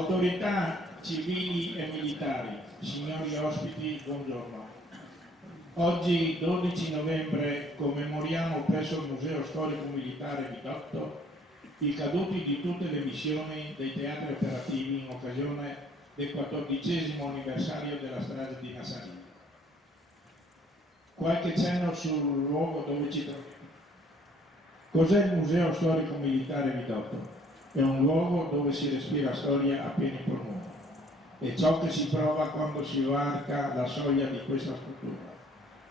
Autorità civili e militari, signori ospiti, buongiorno. Oggi, 12 novembre, commemoriamo presso il Museo Storico Militare di Dotto i caduti di tutte le missioni dei teatri operativi in occasione del 14° anniversario della strage di Nassau. Qualche cenno sul luogo dove ci troviamo. Cos'è il Museo Storico Militare di Dotto? È un luogo dove si respira storia a pieni polmoni. È ciò che si prova quando si varca la soglia di questa struttura,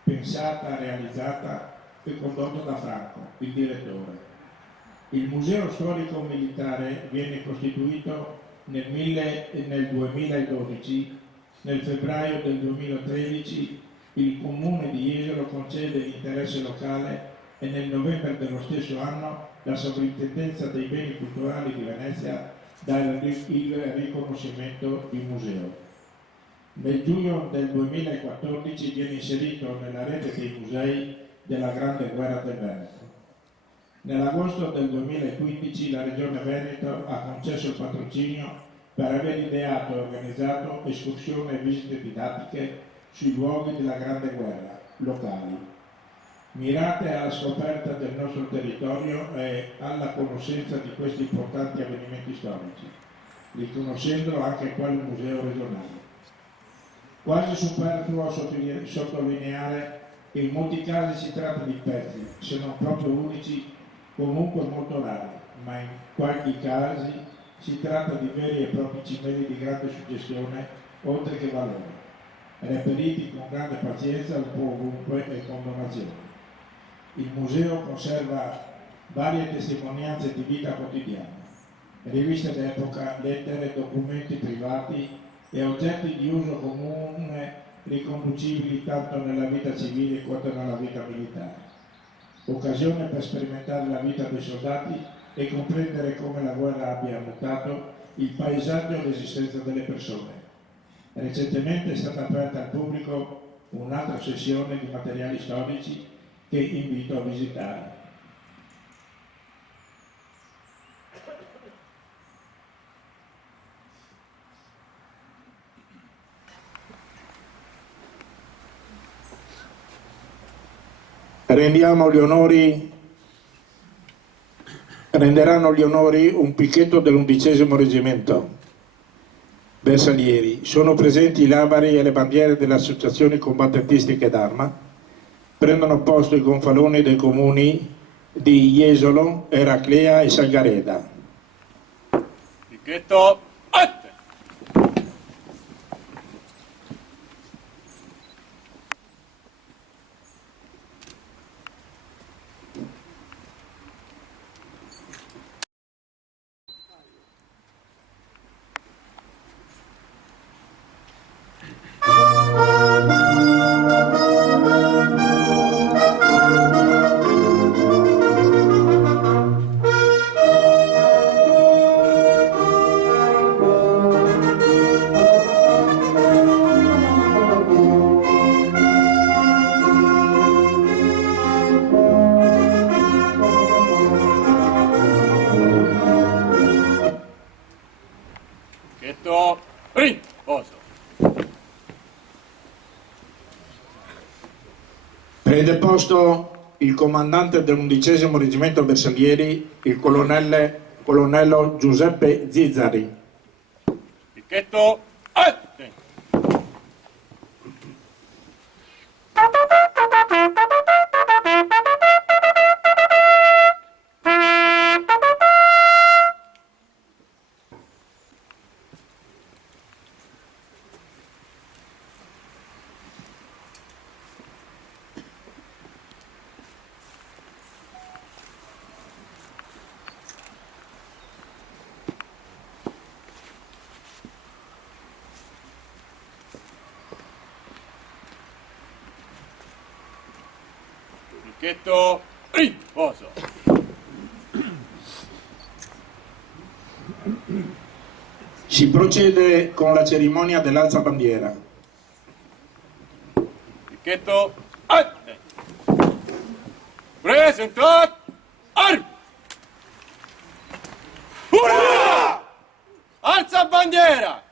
pensata, realizzata e condotta da Franco, il direttore. Il Museo Storico Militare viene costituito nel 2012, nel febbraio del 2013 il Comune di Jesolo concede l'interesse locale e nel novembre dello stesso anno la Sovrintendenza dei Beni Culturali di Venezia dà il riconoscimento di museo. Nel giugno del 2014 viene inserito nella rete dei musei della Grande Guerra del Veneto. Nell'agosto del 2015 la Regione Veneto ha concesso il patrocinio per aver ideato e organizzato escursioni e visite didattiche sui luoghi della Grande Guerra locali, mirate alla scoperta del nostro territorio e alla conoscenza di questi importanti avvenimenti storici, riconoscendolo anche quale museo regionale. Quasi superfluo sottolineare che in molti casi si tratta di pezzi, se non proprio unici, comunque molto rari, ma in qualche casi si tratta di veri e propri cimeli di grande suggestione, oltre che valore, reperiti con grande pazienza un po' ovunque e con donazioni. Il museo conserva varie testimonianze di vita quotidiana, riviste d'epoca, lettere, documenti privati e oggetti di uso comune riconducibili tanto nella vita civile quanto nella vita militare. Occasione per sperimentare la vita dei soldati e comprendere come la guerra abbia mutato il paesaggio e l'esistenza delle persone. Recentemente è stata aperta al pubblico un'altra sessione di materiali storici che invito a visitare. Renderanno gli onori un picchetto dell'11° reggimento Bersaglieri. Sono presenti i labari e le bandiere delle associazioni combattentistiche d'arma. Prendono posto i gonfaloni dei comuni di Jesolo, Eraclea e Salgareda. Picchetto, atte! Prende posto il comandante dell'11° reggimento Bersaglieri, il colonnello Giuseppe Zizzari. Picchetto, atte! Picchetto, riposo. Si procede con la cerimonia dell'alzabandiera. Picchetto, atte! Presentat, armi! Ura! Alza bandiera!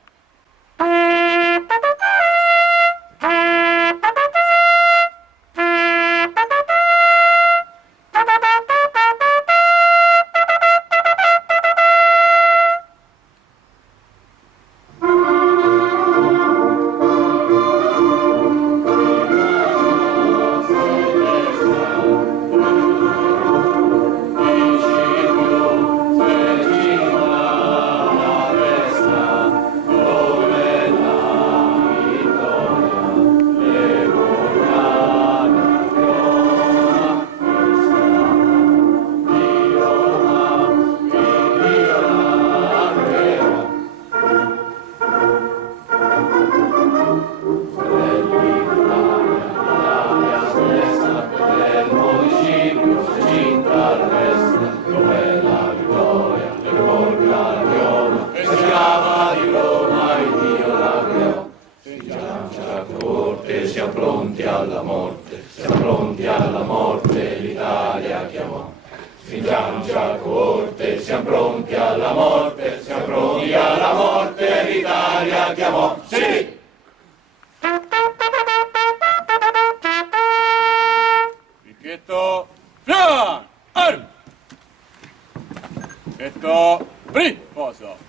Siamo pronti alla morte, siamo pronti alla morte, l'Italia chiamò. Stringiamoci a corte, siamo pronti alla morte, siamo pronti alla morte, l'Italia chiamò. Sì! Picchetto, fian! Arm! Picchetto, riposo!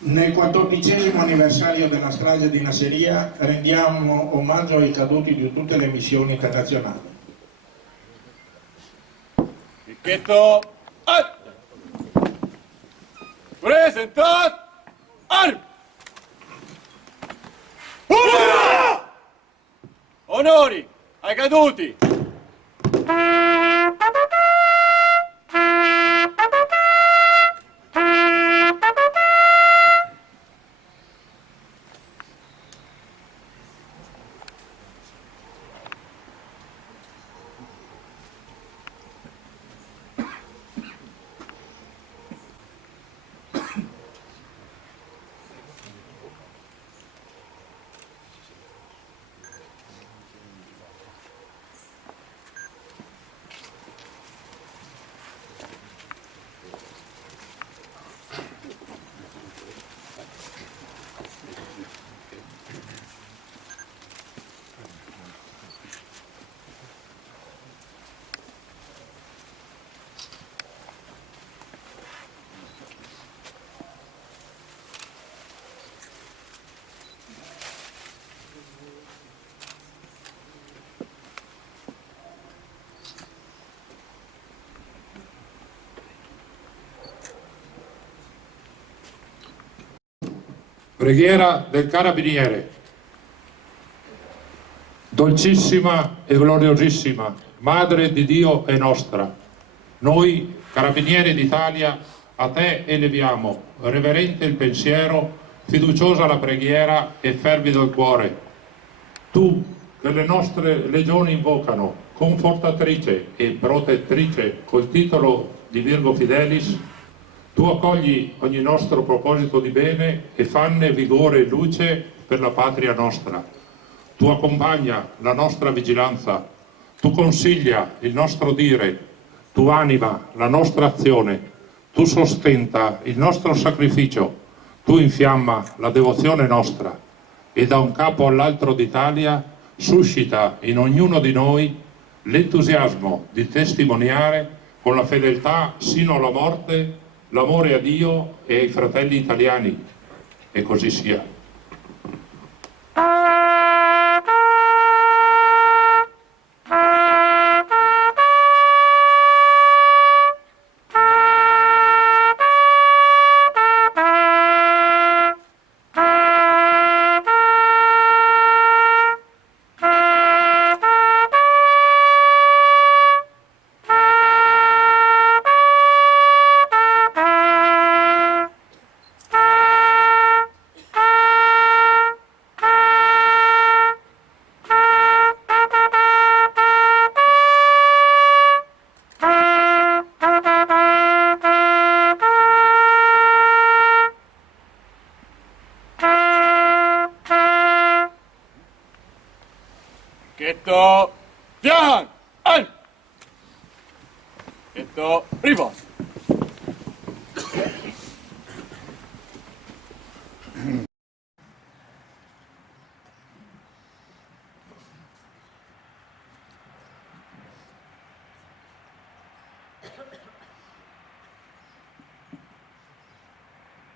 Nel 14° anniversario della strage di Nasseria rendiamo omaggio ai caduti di tutte le missioni internazionali. Picchetto, presentat, arm! Urla! Onori ai caduti! Preghiera del Carabiniere. Dolcissima e gloriosissima Madre di Dio e nostra, noi Carabinieri d'Italia a te eleviamo reverente il pensiero, fiduciosa la preghiera e fervido il cuore. Tu che le nostre legioni invocano, confortatrice e protettrice col titolo di Virgo Fidelis, tu accogli ogni nostro proposito di bene e fanne vigore e luce per la patria nostra. Tu accompagna la nostra vigilanza, tu consiglia il nostro dire, tu anima la nostra azione, tu sostenta il nostro sacrificio, tu infiamma la devozione nostra e da un capo all'altro d'Italia suscita in ognuno di noi l'entusiasmo di testimoniare con la fedeltà sino alla morte l'amore a Dio e ai fratelli italiani, e così sia. Picchetto, riposo.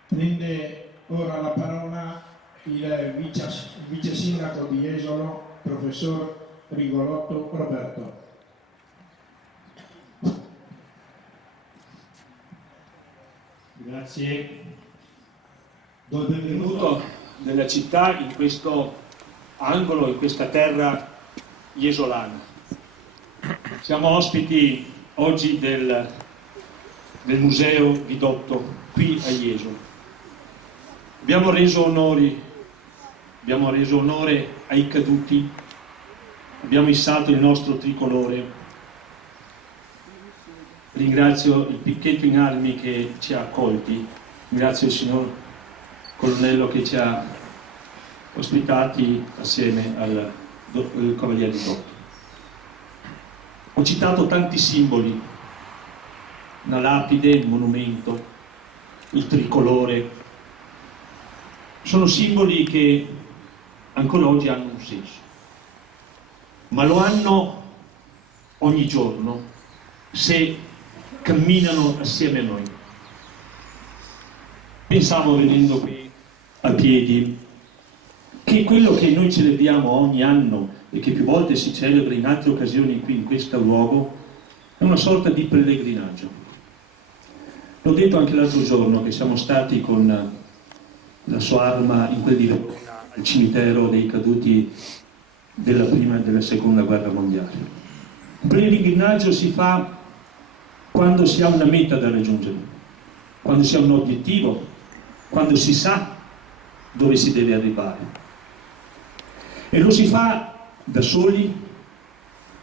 Prende ora la parola il vice sindaco di Jesolo, professor Rigolotto Roberto. Grazie. Do il benvenuto nella città, in questo angolo, in questa terra jesolana. Siamo ospiti oggi del Museo Vidotto qui a Jesolo. Abbiamo reso onore ai caduti, abbiamo issato il nostro tricolore. Ringrazio il picchetto in armi che ci ha accolti, ringrazio il signor colonnello che ci ha ospitati assieme al cavaliere Vidotto. Ho citato tanti simboli, una lapide, il monumento, il tricolore. Sono simboli che ancora oggi hanno un senso, ma lo hanno ogni giorno se camminano assieme a noi. Pensavo, venendo qui a piedi, che quello che noi celebriamo ogni anno e che più volte si celebra in altre occasioni qui in questo luogo è una sorta di pellegrinaggio. L'ho detto anche l'altro giorno che siamo stati con la sua arma in quel di Verona al cimitero dei caduti della prima e della seconda guerra mondiale. Un pellegrinaggio si fa quando si ha una meta da raggiungere, quando si ha un obiettivo, quando si sa dove si deve arrivare. E lo si fa da soli,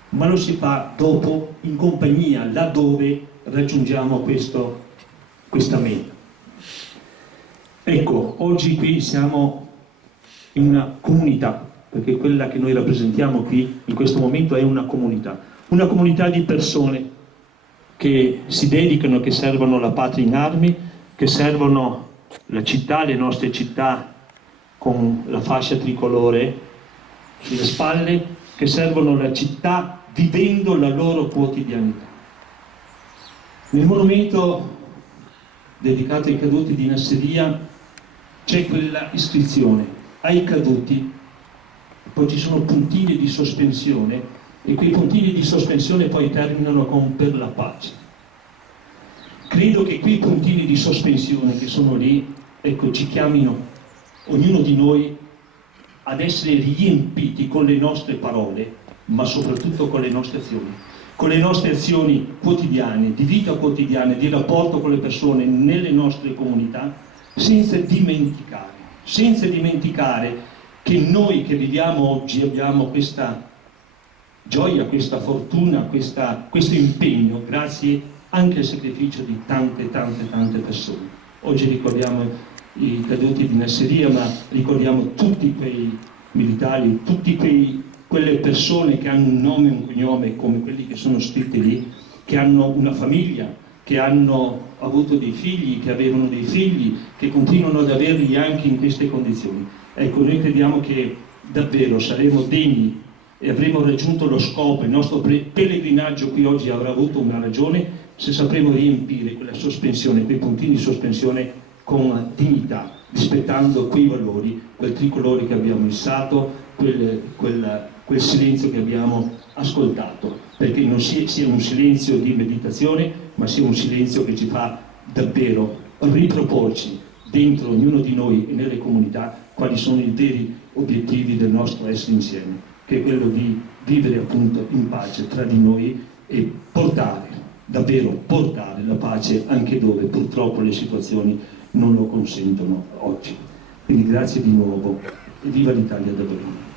ma lo si fa dopo in compagnia, laddove raggiungiamo questa meta. Ecco, oggi qui siamo in una comunità, perché quella che noi rappresentiamo qui in questo momento è una comunità di persone che si dedicano, che servono la patria in armi, che servono la città, le nostre città con la fascia tricolore sulle spalle, che servono la città vivendo la loro quotidianità. Nel monumento dedicato ai caduti di Nasseria c'è quella iscrizione ai caduti, poi ci sono puntini di sospensione e quei puntini di sospensione poi terminano con per la pace. Credo che quei puntini di sospensione che sono lì, ecco, ci chiamino ognuno di noi ad essere riempiti con le nostre parole, ma soprattutto con le nostre azioni quotidiane, di vita quotidiana, di rapporto con le persone nelle nostre comunità, senza dimenticare che noi che viviamo oggi abbiamo questa gioia, questa fortuna, questo impegno, grazie anche al sacrificio di tante persone. Oggi ricordiamo i caduti di Nasseria, ma ricordiamo tutti quei militari, tutte quelle persone che hanno un nome e un cognome come quelli che sono scritti lì, che hanno una famiglia, che hanno avuto dei figli, che avevano dei figli, che continuano ad averli anche in queste condizioni. Ecco, noi crediamo che davvero saremo degni e avremo raggiunto lo scopo, il nostro pellegrinaggio qui oggi avrà avuto una ragione se sapremo riempire quella sospensione, quei puntini di sospensione con dignità, rispettando quei valori, quel tricolore che abbiamo issato, quel silenzio che abbiamo ascoltato, perché non sia un silenzio di meditazione, ma sia un silenzio che ci fa davvero riproporci dentro ognuno di noi e nelle comunità quali sono i veri obiettivi del nostro essere insieme, che è quello di vivere appunto in pace tra di noi e davvero portare la pace anche dove purtroppo le situazioni non lo consentono oggi. Quindi grazie di nuovo e viva l'Italia davvero.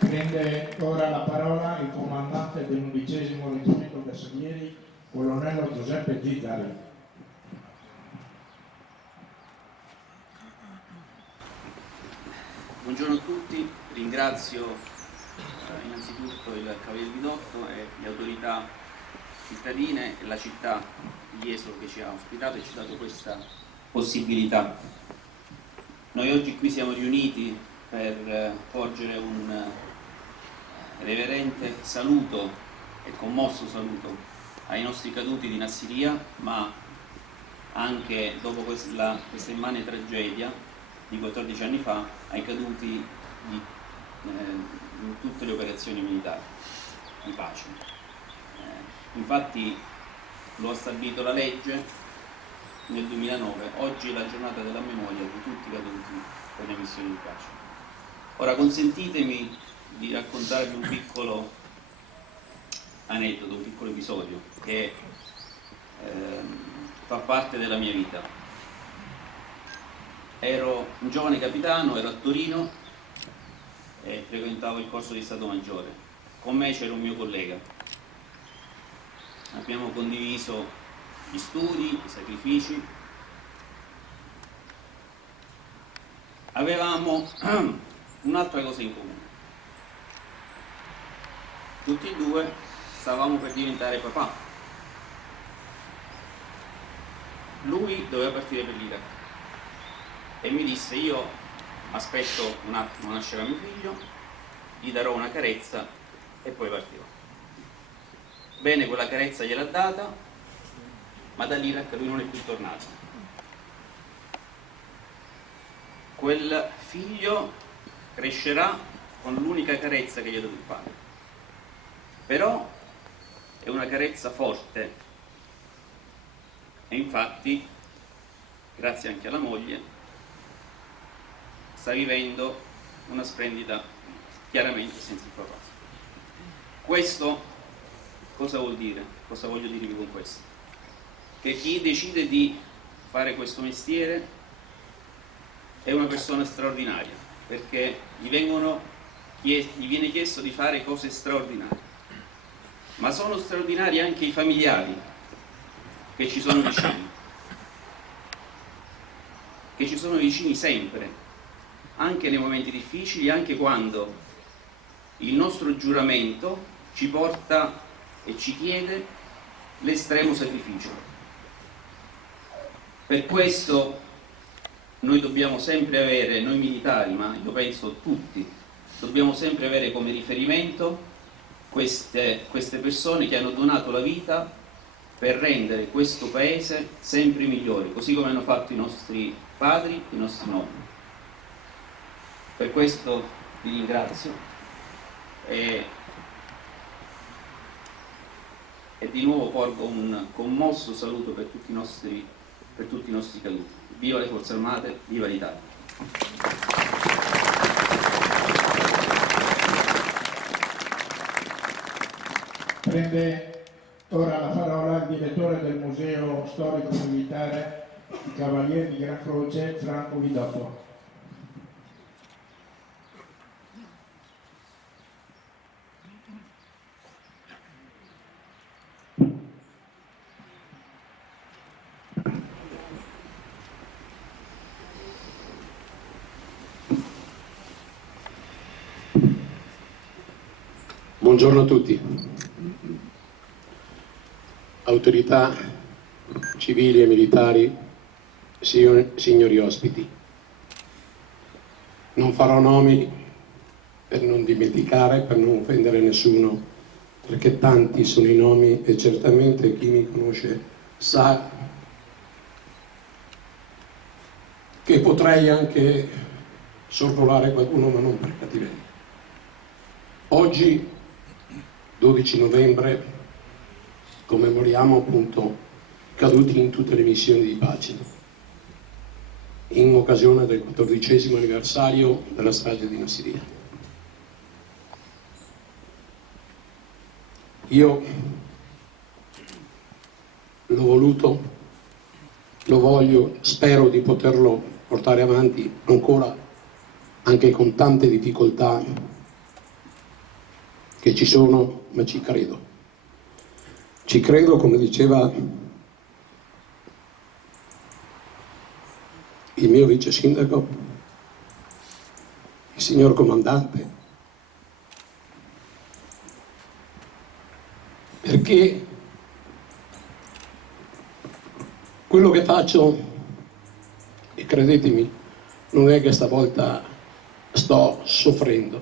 Prende ora la parola il comandante del 11° reggimento bersaglieri, colonnello Giuseppe Gittari. Buongiorno a tutti, ringrazio innanzitutto il Cavaliere Vidotto e le autorità cittadine e la città di Jesolo che ci ha ospitato e ci ha dato questa possibilità. Noi oggi qui siamo riuniti per porgere un reverente saluto e commosso saluto ai nostri caduti di Nassiria, ma anche dopo questa immane tragedia di 14 anni fa ai caduti di tutte le operazioni militari di pace. Infatti lo ha stabilito la legge nel 2009, oggi è la giornata della memoria di tutti i caduti per le missioni di pace. Ora consentitemi di raccontarvi un piccolo aneddoto, un piccolo episodio che fa parte della mia vita. Ero un giovane capitano, ero a Torino e frequentavo il corso di Stato Maggiore. Con me c'era un mio collega. Abbiamo condiviso gli studi, i sacrifici. Avevamo un'altra cosa in comune. Tutti e due stavamo per diventare papà. Lui doveva partire per l'Iraq e mi disse: io aspetto un attimo nascerà mio figlio, gli darò una carezza e poi partirò. Bene, quella carezza gliel'ha data, ma dall'Iraq lui non è più tornato. Quel figlio crescerà con l'unica carezza che gli ha dato il padre, però è una carezza forte e infatti, grazie anche alla moglie, sta vivendo una splendida vita, chiaramente senza il papà. Questo cosa vuol dire? Cosa voglio dirvi con questo? Che chi decide di fare questo mestiere è una persona straordinaria, perché gli viene chiesto di fare cose straordinarie, ma sono straordinari anche i familiari che ci sono vicini sempre, anche nei momenti difficili, anche quando il nostro giuramento ci porta e ci chiede l'estremo sacrificio. Per questo noi dobbiamo sempre avere, noi militari, ma io penso tutti, dobbiamo sempre avere come riferimento queste persone che hanno donato la vita per rendere questo paese sempre migliore, così come hanno fatto i nostri padri, i nostri nonni. Per questo vi ringrazio e di nuovo porgo un commosso saluto per tutti i nostri caduti. Viva le Forze Armate, viva l'Italia! Prende ora la parola il direttore del Museo Storico Militare, il Cavaliere di Gran Croce, Franco Vidotto. Buongiorno a tutti. Autorità civili e militari, signori ospiti. Non farò nomi per non dimenticare, per non offendere nessuno, perché tanti sono i nomi e certamente chi mi conosce sa che potrei anche sorvolare qualcuno, ma non per cattiveria. Oggi 12 novembre commemoriamo appunto caduti in tutte le missioni di pace in occasione del 14° anniversario della strage di Nassiria. Io l'ho voluto, lo voglio, spero di poterlo portare avanti ancora, anche con tante difficoltà che ci sono, ma ci credo. Ci credo, come diceva il mio vice sindaco, il signor comandante, Dopodiché quello che faccio, e credetemi, non è che stavolta sto soffrendo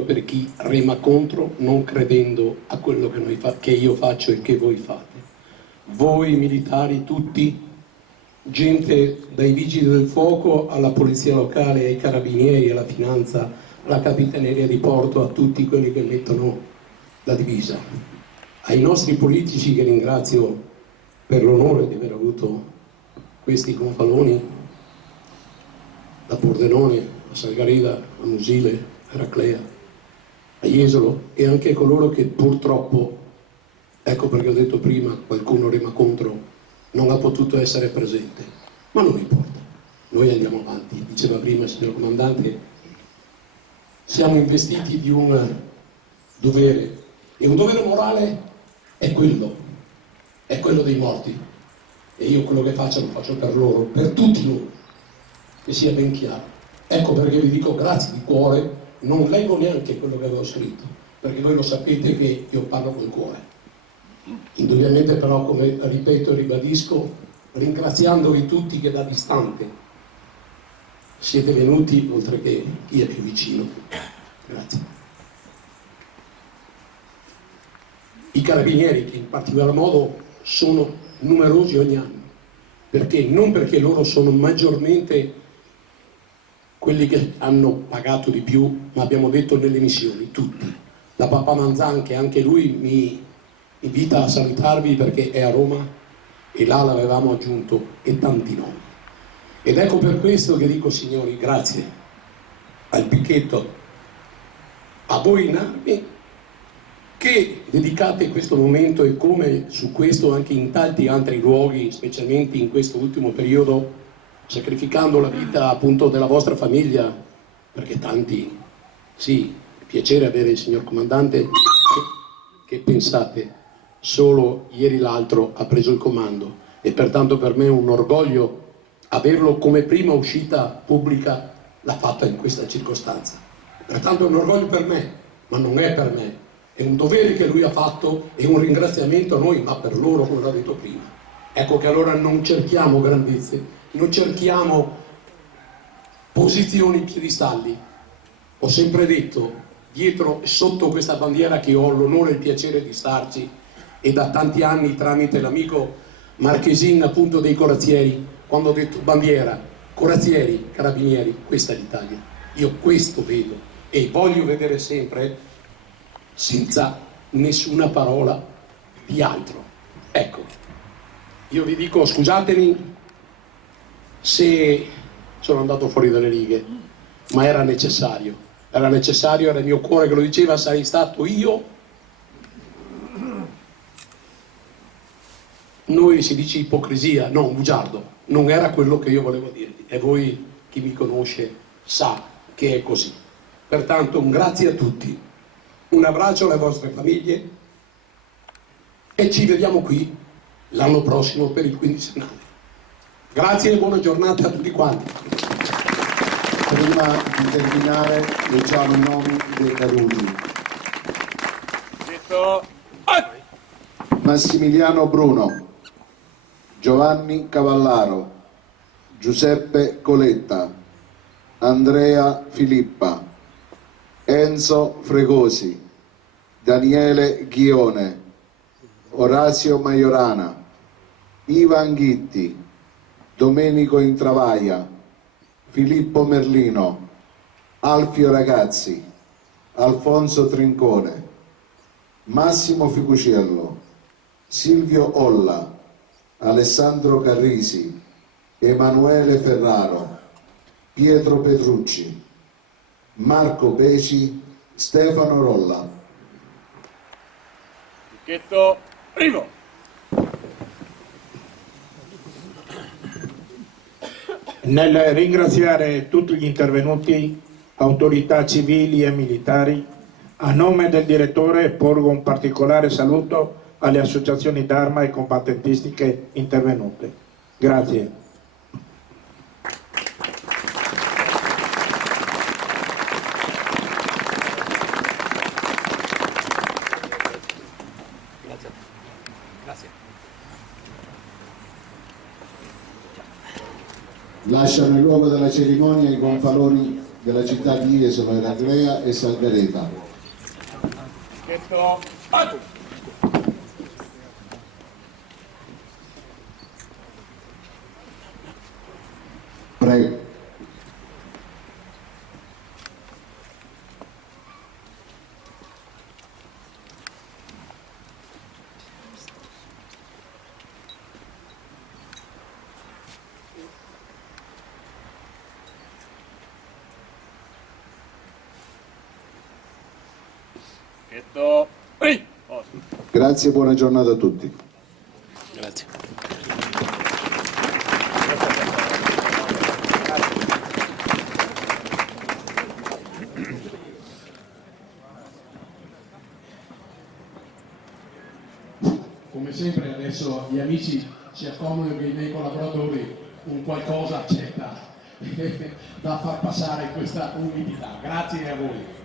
per chi rema contro, non credendo a quello che io faccio e che voi fate. Voi militari tutti, gente dai vigili del fuoco alla polizia locale, ai carabinieri, alla finanza, alla capitaneria di porto, a tutti quelli che mettono la divisa, ai nostri politici che ringrazio per l'onore di aver avuto questi gonfaloni, da Pordenone a Salgarida, a Musile, a Eraclea, a Jesolo, e anche coloro che purtroppo, ecco perché ho detto prima, qualcuno rema contro, non ha potuto essere presente, ma non importa, noi andiamo avanti. Diceva prima il signor comandante, siamo investiti di un dovere, e un dovere morale è quello dei morti, e io quello che faccio lo faccio per loro, per tutti loro, che sia ben chiaro. Ecco perché vi dico grazie di cuore, non leggo neanche quello che avevo scritto, perché voi lo sapete che io parlo col cuore. Indubbiamente però, come ripeto e ribadisco, ringraziandovi tutti che da distante siete venuti, oltre che chi è più vicino. Grazie. I carabinieri, che in particolar modo sono numerosi ogni anno, perché non perché loro sono maggiormente quelli che hanno pagato di più, ma abbiamo detto nelle missioni, tutti. Da Papà Manzan, che anche lui mi invita a salutarvi perché è a Roma, e là l'avevamo aggiunto, e tanti nomi. Ed ecco per questo che dico, signori, grazie al picchetto, a voi in armi, che dedicate questo momento, e come su questo anche in tanti altri luoghi, specialmente in questo ultimo periodo, sacrificando la vita appunto della vostra famiglia, perché tanti, sì, piacere avere il signor comandante che pensate, solo ieri l'altro ha preso il comando, e pertanto per me è un orgoglio averlo come prima uscita pubblica l'ha fatta in questa circostanza. Pertanto è un orgoglio per me, ma non è per me, è un dovere che lui ha fatto e un ringraziamento a noi, ma per loro, come l'ho detto prima. Ecco che allora non cerchiamo grandezze, non cerchiamo posizioni piedistalli. Ho sempre detto, dietro e sotto questa bandiera che ho l'onore e il piacere di starci, e da tanti anni tramite l'amico Marchesin appunto dei corazzieri, quando ho detto bandiera, corazzieri, carabinieri, questa è l'Italia. Io questo vedo e voglio vedere sempre, senza nessuna parola di altro. Ecco, io vi dico, scusatemi se sono andato fuori dalle righe, ma era necessario, era il mio cuore che lo diceva, sarei stato io. Noi si dice ipocrisia, no, un bugiardo, non era quello che io volevo dirvi, e voi, chi mi conosce, sa che è così. Pertanto un grazie a tutti, un abbraccio alle vostre famiglie, e ci vediamo qui l'anno prossimo per il quindicenale. Grazie e buona giornata a tutti quanti. Prima di terminare leggiamo i nomi dei caduti. Massimiliano Bruno, Giovanni Cavallaro, Giuseppe Coletta, Andrea Filippa, Enzo Fregosi, Daniele Ghione, Orazio Maiorana, Ivan Ghitti, Domenico Intravaia, Filippo Merlino, Alfio Ragazzi, Alfonso Trincone, Massimo Ficuciello, Silvio Olla, Alessandro Carrisi, Emanuele Ferraro, Pietro Petrucci, Marco Peci, Stefano Rolla. Picchetto primo. Nel ringraziare tutti gli intervenuti, autorità civili e militari, a nome del direttore porgo un particolare saluto alle associazioni d'arma e combattentistiche intervenute. Grazie. lasciano il luogo della cerimonia i gonfaloni della città di Jesolo, Eraclea e Salvereta. Scherzo, avanti! Prego. Scherzo, primo! Grazie e buona giornata a tutti. Come sempre adesso gli amici si accomodano che i miei collaboratori un qualcosa accetta da far passare questa umidità. Grazie a voi.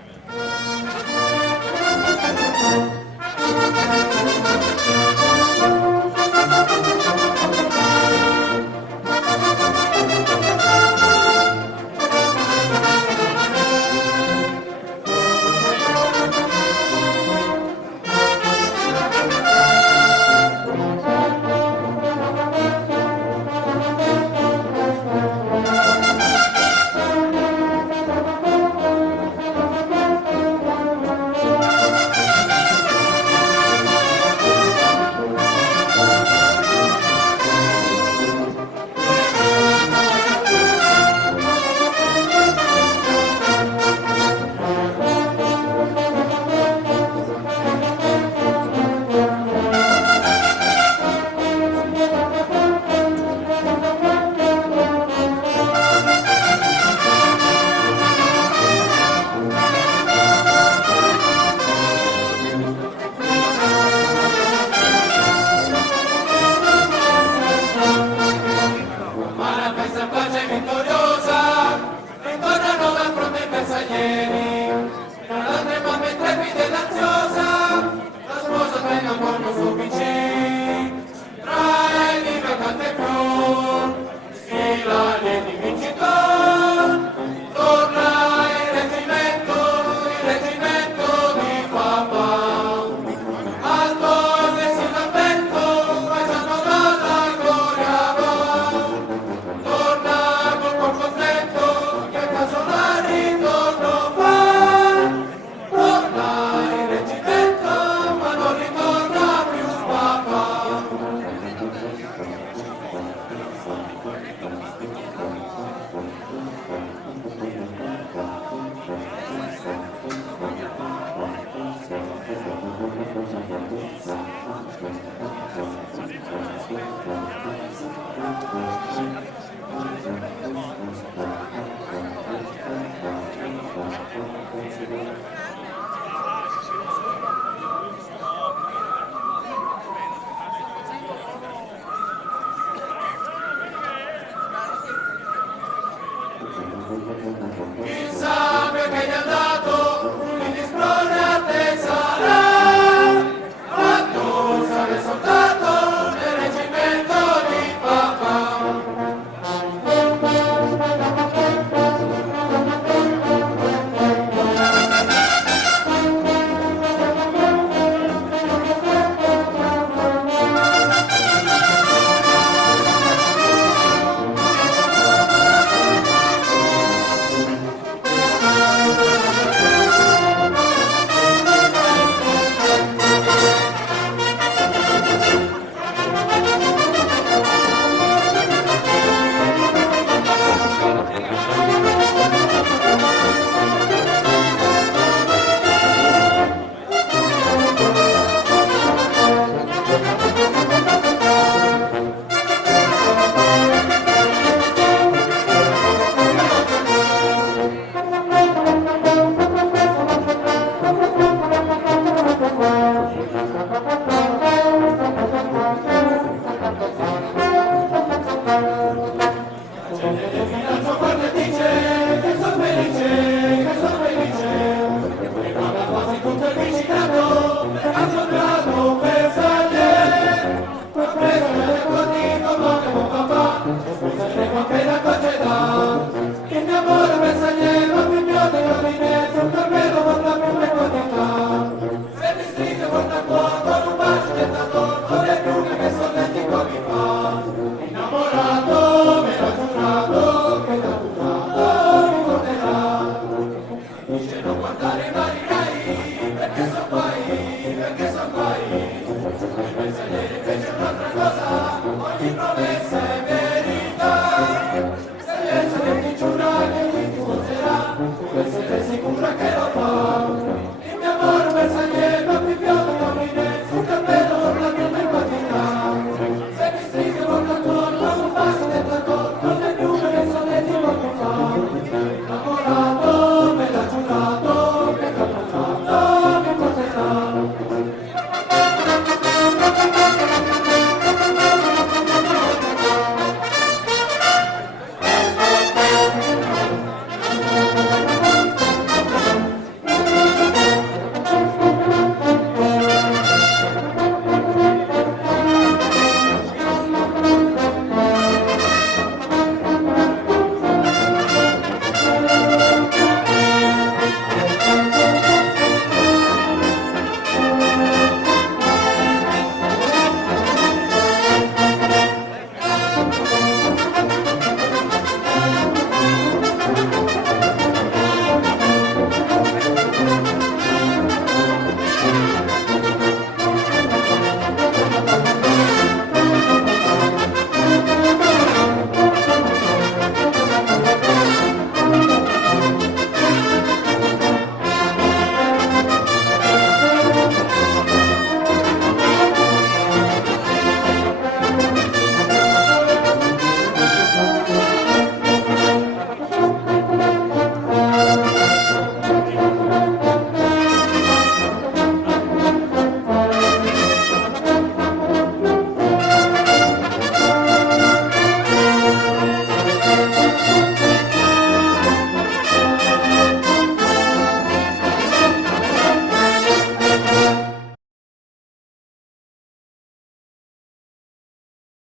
non guardare mai